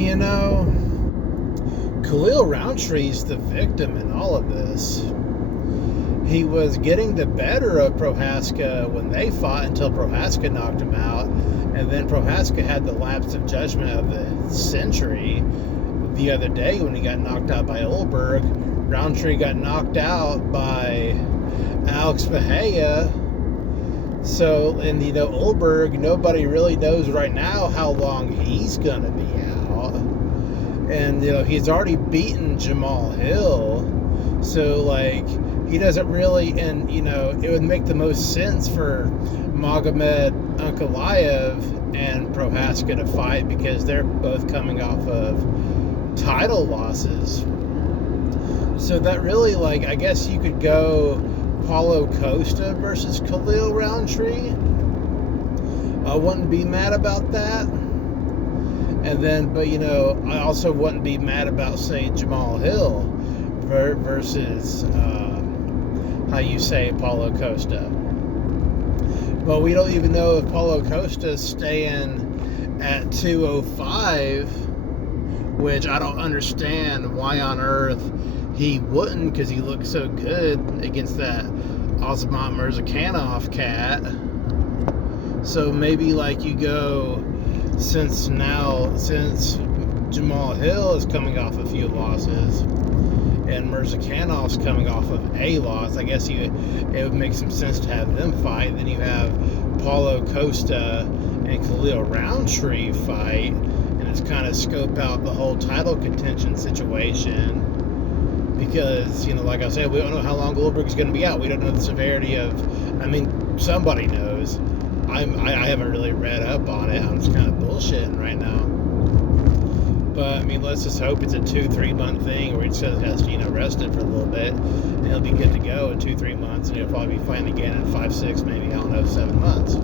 And Khalil Rountree's the victim in all of this. He was getting the better of Prohaska when they fought until Prohaska knocked him out. And then Prohaska had the lapse of judgment of the century the other day when he got knocked out by Olberg. Rountree got knocked out by Alex Mejia. So, and Olberg, nobody really knows right now how long he's going to be out. And, he's already beaten Jamal Hill. So, he doesn't really, and, it would make the most sense for Magomed Ankalaev and Prohaska to fight because they're both coming off of title losses. So that really, I guess you could go Paulo Costa versus Khalil Rountree. I wouldn't be mad about that. And then, but I also wouldn't be mad about, say, Jamal Hill versus, how you say, Paulo Costa. But we don't even know if Paulo Costa's staying at 205, which I don't understand why on earth he wouldn't, because he looked so good against that Osman Mirzakhanov cat. So maybe you go, since Jamal Hill is coming off a few losses and Mirzakhanov's coming off of a loss, I guess it would make some sense to have them fight. Then you have Paulo Costa and Khalil Rountree fight, and it's kind of scope out the whole title contention situation. Because, like I said, we don't know how long Goldberg's going to be out. We don't know the severity of, somebody knows. I haven't really read up on it. I'm just kind of bullshitting right now. But, let's just hope it's a 2-3 month thing where he just has to, rested for a little bit. And he'll be good to go in 2-3 months. And he'll probably be fighting again in 5-6, maybe, 7 months.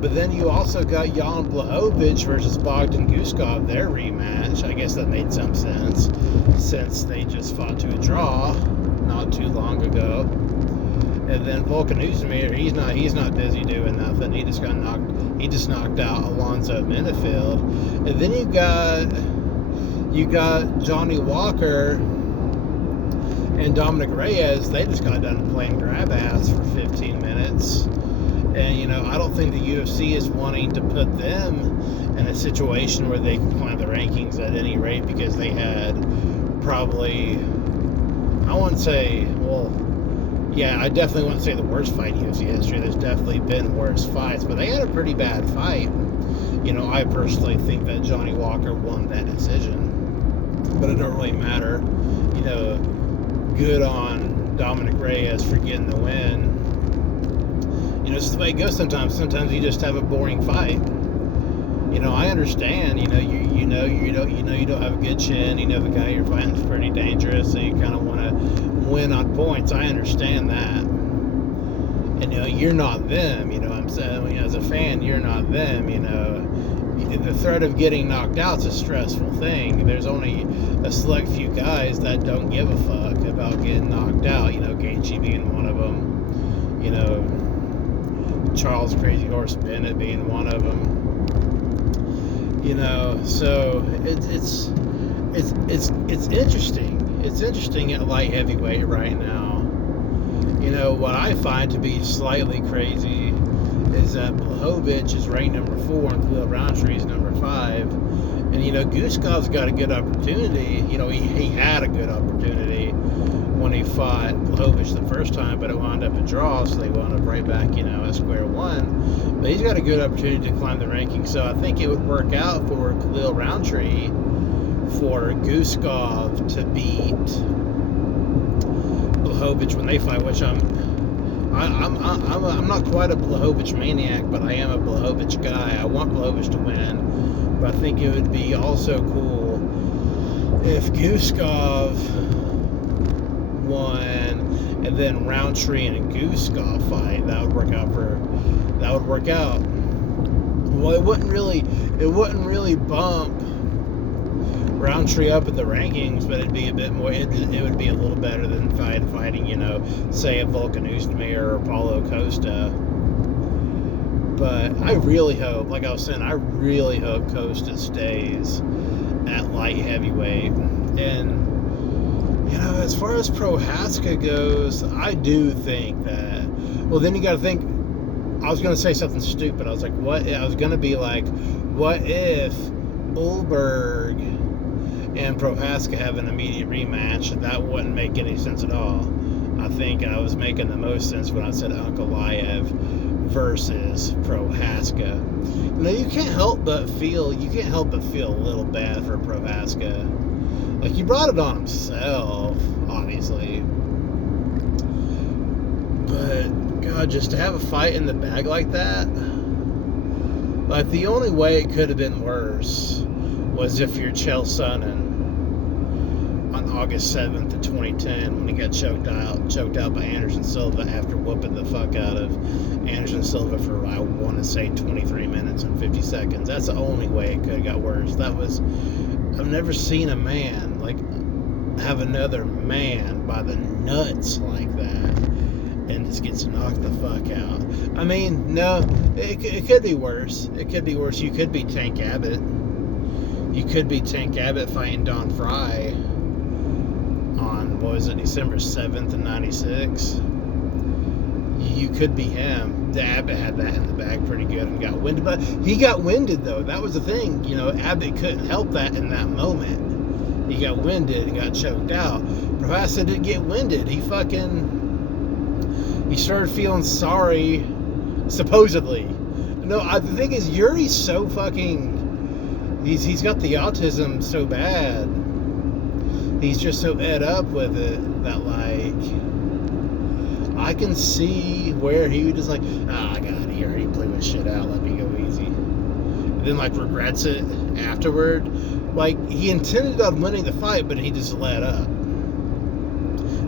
But then you also got Jan Blachowicz versus Bogdan Guskov, their rematch. I guess that made some sense since they just fought to a draw not too long ago. And then Volkan Oezdemir, he's not busy doing nothing. He just knocked out Alonzo Minifield. And then you got Johnny Walker and Dominic Reyes. They just got done playing grab ass for 15 minutes. And, I don't think the UFC is wanting to put them in a situation where they can climb the rankings at any rate, because they had probably, I wouldn't say, I definitely wouldn't say the worst fight in UFC history. There's definitely been worse fights, but they had a pretty bad fight. I personally think that Johnny Walker won that decision, but it don't really matter. Good on Dominic Reyes for getting the win. It's just the way it goes sometimes. Sometimes you just have a boring fight. I understand. You don't have a good chin. The guy you're fighting is pretty dangerous, so you kind of want to win on points. I understand that. And you're not them. I'm saying, as a fan, you're not them. The threat of getting knocked out is a stressful thing. There's only a select few guys that don't give a fuck about getting knocked out. Gaethje being one of them. Charles Crazy Horse Bennett being one of them. So it's interesting. It's interesting at light heavyweight right now. What I find to be slightly crazy is that Blachowicz is ranked number 4 and Khalil Rountree is number 5. And Guskov's got a good opportunity. He had a good opportunity when he fought Blachowicz the first time, but it wound up a draw, so they wound up right back, at square one. But he's got a good opportunity to climb the rankings, so I think it would work out for Khalil Rountree for Guskov to beat Blachowicz when they fight, which I'm not quite a Blachowicz maniac, but I am a Blachowicz guy. I want Blachowicz to win, but I think it would be also cool if Guskov won, and then Rountree and Guskov fight. That would work out. Well, it wouldn't really bump Rountree up in the rankings, but it'd be a bit more. It would be a little better than fighting, say, a Volkan Oezdemir or Paulo Costa. But I really hope, like I was saying, I really hope Costa stays at light heavyweight. And, as far as Prohaska goes, I do think that, well, then you got to think, I was going to say something stupid. I was like, what if Ulberg and Prohaska have an immediate rematch? That wouldn't make any sense at all. I think I was making the most sense when I said Ankalaev versus Prohaska. You can't help but feel a little bad for Prohaska. Like, he brought it on himself, obviously. But God, just to have a fight in the bag like that, like, the only way it could have been worse was if you're Chael Sonnen on August 7th of 2010 when he got choked out by Anderson Silva after whooping the fuck out of Anderson Silva for, I want to say, 23 minutes and 50 seconds. That's the only way it could have got worse. I've never seen a man, like, have another man by the nuts like that and just gets knocked the fuck out. I mean, no, it could be worse. It could be worse. You could be Tank Abbott. You could be Tank Abbott fighting Don Fry on, December 7th of 96. You could be him. Abbott had that in the bag pretty good and got winded. But he got winded, though. That was the thing. Abbott couldn't help that in that moment. He got winded and got choked out. Prohaska didn't get winded. He started feeling sorry, supposedly. No, the thing is, Yuri's so fucking... He's got the autism so bad. He's just so ed up with it that, like... I can see where he was just like, I got it. He already blew his shit out. Let me go easy. And then, like, regrets it afterward. Like, he intended on winning the fight, but he just let up.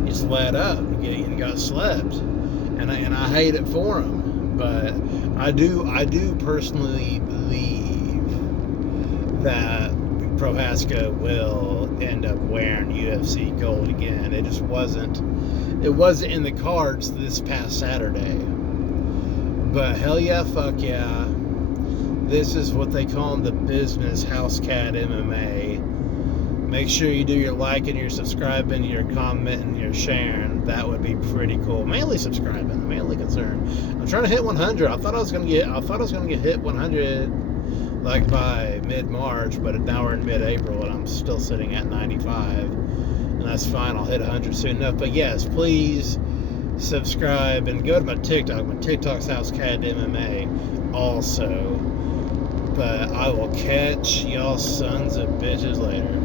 He just let up and got slept. And I hate it for him. But I do personally believe that Prohaska will end up wearing UFC gold again. It just wasn't in the cards this past Saturday. But hell yeah, fuck yeah. This is what they call in the business House Cat MMA. Make sure you do your liking, your subscribing, your commenting, your sharing. That would be pretty cool. Mainly subscribing. I'm mainly concerned. I'm trying to hit 100. I thought I was gonna get hit 100 like by mid-March, but now we're in mid-April and I'm still sitting at 95. And that's fine. I'll hit 100 soon enough. But yes, please subscribe and go to my TikTok. My TikTok's House Cat MMA also. But I will catch y'all sons of bitches later.